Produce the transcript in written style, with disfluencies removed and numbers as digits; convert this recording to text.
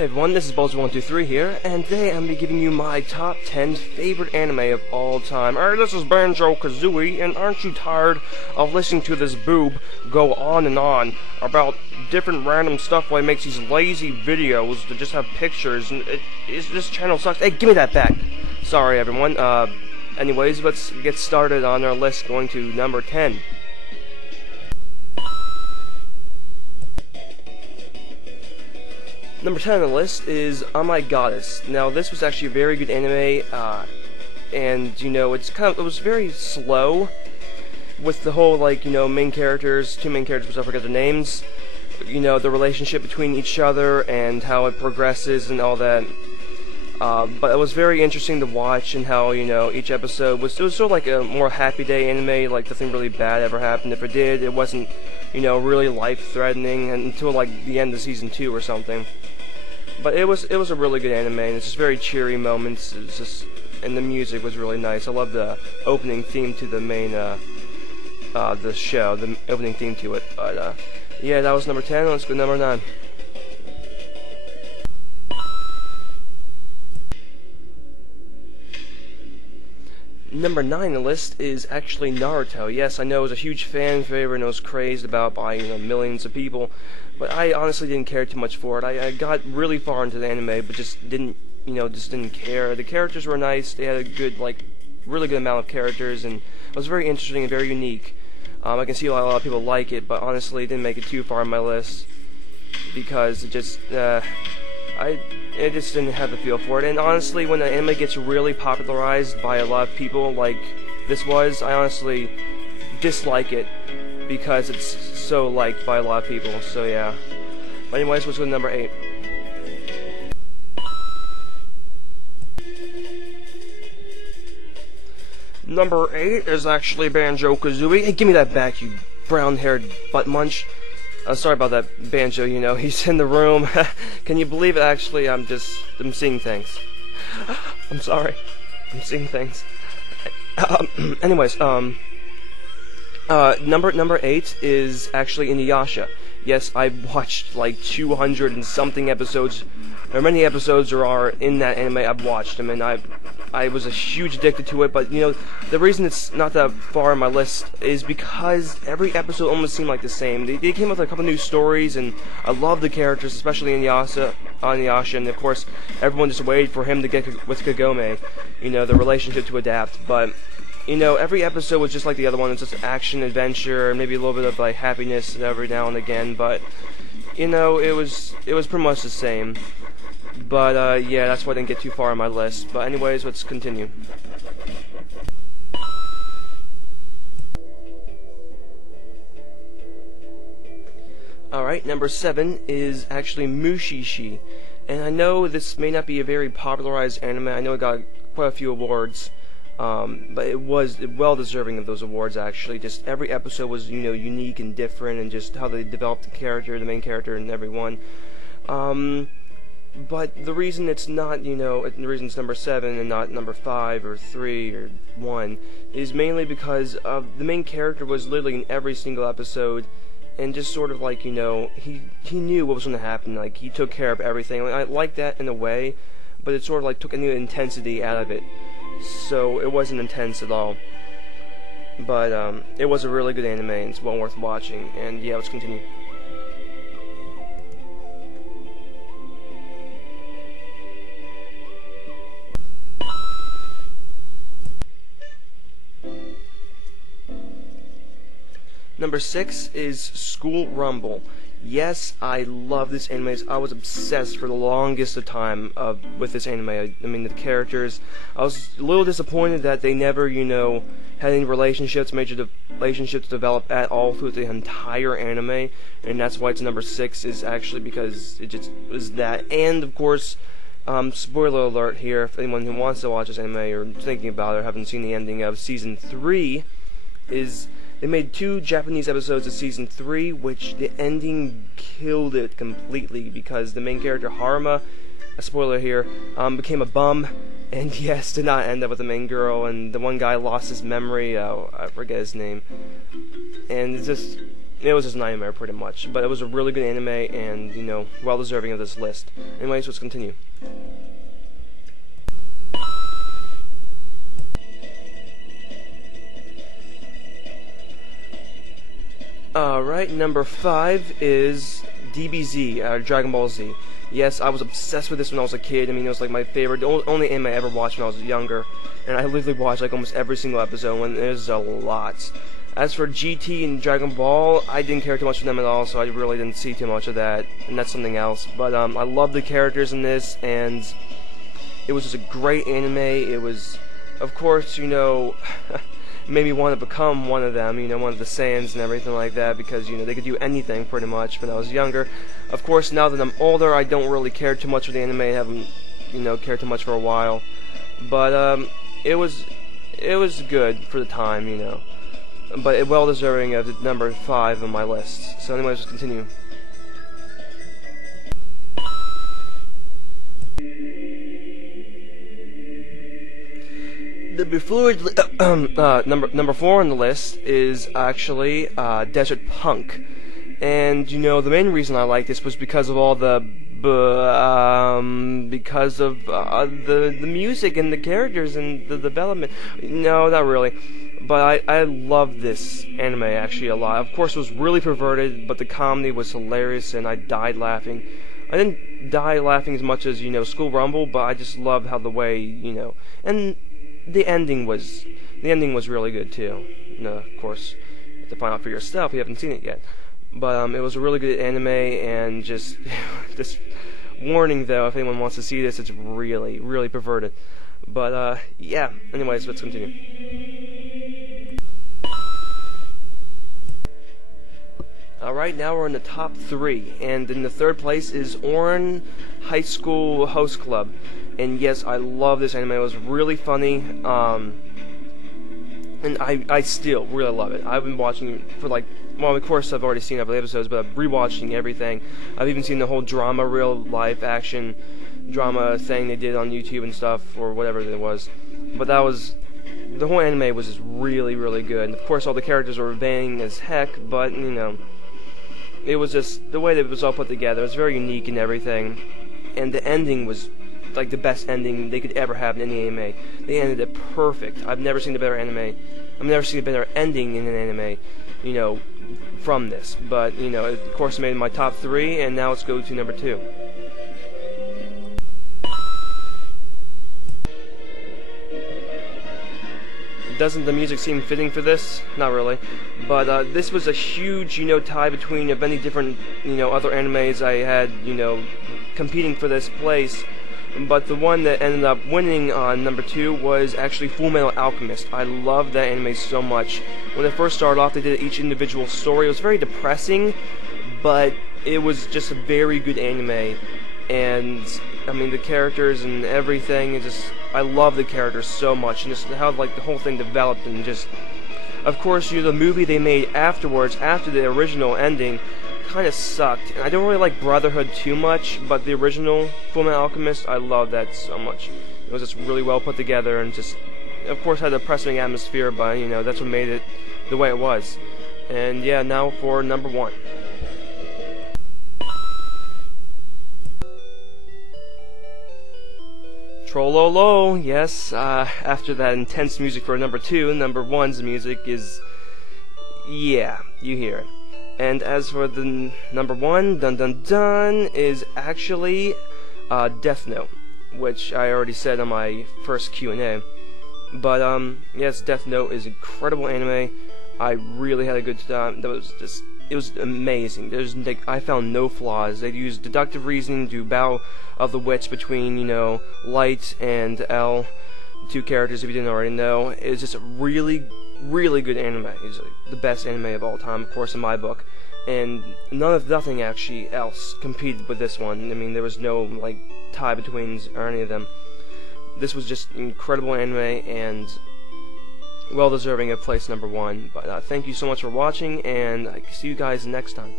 Hey everyone, this is ballsbaby123 here, and today I'm going to be giving you my top 10 favorite anime of all time. Alright, this is Banjo-Kazooie, and aren't you tired of listening to this boob go on and on about different random stuff while he makes these lazy videos that just have pictures, and this channel sucks. Hey, give me that back! Sorry everyone, anyways, let's get started on our list, going to number 10. Number 10 on the list is Oh My Goddess. Now, this was actually a very good anime, and, you know, it was very slow with the whole, like, you know, main characters, two main characters, which I forget their names, you know, the relationship between each other and how it progresses and all that. But it was very interesting to watch, and how, you know, each episode was sort of like a more happy day anime, like nothing really bad ever happened. If it did, it wasn't, you know, really life-threatening until, like, the end of season 2 or something. But it was a really good anime, and it's just very cheery moments. It's just, and the music was really nice. I love the opening theme to the main the show, the opening theme to it. But yeah, that was number 10. Let's go to number 9. Number 9 on the list is actually Naruto. Yes, I know it was a huge fan favorite and it was crazed about by, you know, millions of people, but I honestly didn't care too much for it. I got really far into the anime, but just didn't care. The characters were nice. They had a good, like, really good amount of characters, and it was very interesting and very unique. I can see a lot of people like it, but honestly, it didn't make it too far on my list because it just, I just didn't have the feel for it. And honestly, when an anime gets really popularized by a lot of people, like this was, I honestly dislike it because it's so liked by a lot of people. So yeah. But anyways, let's go to number 8. Number 8 is actually Banjo-Kazooie. Hey, give me that back, you brown-haired butt munch. Sorry about that, Banjo, you know, he's in the room. Can you believe it? Actually, I'm seeing things. I'm sorry. I'm seeing things. Anyways, number 8 is actually Inuyasha. Yes, I watched like 200 and something episodes, or many episodes there are in that anime. I've watched them, and I was a huge addicted to it. But, you know, the reason it's not that far on my list is because every episode almost seemed like the same. They came up with a couple new stories, and I love the characters, especially Inuyasha, and of course, everyone just waited for him to get with Kagome, you know, the relationship to adapt. But, you know, every episode was just like the other one. It's just action, adventure, and maybe a little bit of, like, happiness every now and again. But, you know, it was pretty much the same. But, yeah, that's why I didn't get too far on my list. But anyways, let's continue. Alright, number 7 is actually Mushishi. And I know this may not be a very popularized anime. I know it got quite a few awards. But it was well deserving of those awards, actually. Just every episode was, you know, unique and different, and just how they developed the character, the main character, and everyone. But the reason it's not, you know, the reason it's number 7 and not number 5 or 3 or 1 is mainly because the main character was literally in every single episode, and just sort of like, you know, he knew what was going to happen. Like, he took care of everything. Like, I like that in a way, but it sort of like took any intensity out of it, so it wasn't intense at all. But it was a really good anime, and it's well worth watching. And yeah, let's continue. Number 6 is School Rumble. Yes, I love this anime. I was obsessed for the longest of time with this anime. I mean, the characters. I was a little disappointed that they never, you know, had any major relationships develop at all through the entire anime, and that's why it's number 6. Is actually because it just was that. And of course, spoiler alert here, if anyone who wants to watch this anime or thinking about it or haven't seen the ending of season 3, is they made 2 Japanese episodes of season 3, which the ending killed it completely because the main character Haruma, a spoiler here, became a bum, and yes, did not end up with the main girl, and the one guy lost his memory. I forget his name, and it's just it was his nightmare pretty much. But it was a really good anime, and you know, well deserving of this list. Anyways, let's continue. Alright, number 5 is DBZ, Dragon Ball Z. Yes, I was obsessed with this when I was a kid. I mean, it was like my favorite, the only anime I ever watched when I was younger. And I literally watched like almost every single episode, when there's a lot. As for GT and Dragon Ball, I didn't care too much for them at all, so I really didn't see too much of that, and that's something else. But I love the characters in this, and it was just a great anime. It was, of course, you know, made me want to become one of them, you know, one of the Saiyans and everything like that, because, you know, they could do anything pretty much when I was younger. Of course, now that I'm older, I don't really care too much for the anime. I haven't, you know, cared too much for a while. But it was good for the time, you know. But it well deserving of number 5 on my list. So anyways, let's continue. Before number 4 on the list is actually Desert Punk, and you know the main reason I like this was because of all the the music and the characters and the development. No, not really, but I love this anime actually a lot. Of course, it was really perverted, but the comedy was hilarious, and I died laughing. I didn't die laughing as much as, you know, School Rumble, but I just loved how the way, you know, and the ending was really good too. Of course, you have to find out for yourself if you haven't seen it yet. But it was a really good anime, and just this warning though, if anyone wants to see this, it's really perverted. But yeah. Anyways, let's continue. Alright, now we're in the top 3, and in the 3rd place is Ouran High School Host Club. And yes, I love this anime. It was really funny, and I still really love it. I've been watching it for like, well, of course I've already seen other episodes, but I'm rewatching everything. I've even seen the whole drama, real life action drama thing they did on YouTube and stuff, or whatever it was. But that was, the whole anime was just really good. And of course all the characters were vain as heck, but you know, it was just the way that it was all put together. It was very unique and everything, and the ending was like the best ending they could ever have in any anime. They ended it perfect. I've never seen a better anime. I've never seen a better ending in an anime, you know, from this. But, you know, of course it made my top 3, and now let's go to number 2. Doesn't the music seem fitting for this? Not really. But this was a huge, you know, tie between many different, you know, other animes I had, you know, competing for this place. But the one that ended up winning on number 2 was actually Fullmetal Alchemist. I loved that anime so much. When it first started off, they did each individual story. It was very depressing, but it was just a very good anime. And I mean, the characters and everything, it just, I love the characters so much, and just how like the whole thing developed, and just, of course, you know, the movie they made afterwards, after the original ending, kind of sucked. And I don't really like Brotherhood too much, but the original Fullmetal Alchemist, I love that so much. It was just really well put together, and just, of course, had a depressing atmosphere, but you know, that's what made it the way it was. And yeah, now for number 1. Trollolo, yes, after that intense music for number 2, number 1's music is, yeah, you hear it. And as for the number 1, dun dun dun, is actually Death Note, which I already said on my first Q&A. But yes, Death Note is incredible anime. I really had a good time. That was just, it was amazing. I found no flaws. They used deductive reasoning to battle of the wits between, you know, Light and L, two characters if you didn't already know. It was just a really good anime. It's like the best anime of all time, of course, in my book. And nothing actually else competed with this one. I mean, there was no like tie between or any of them. This was just incredible anime and well deserving of place number 1. But thank you so much for watching, and I see you guys next time.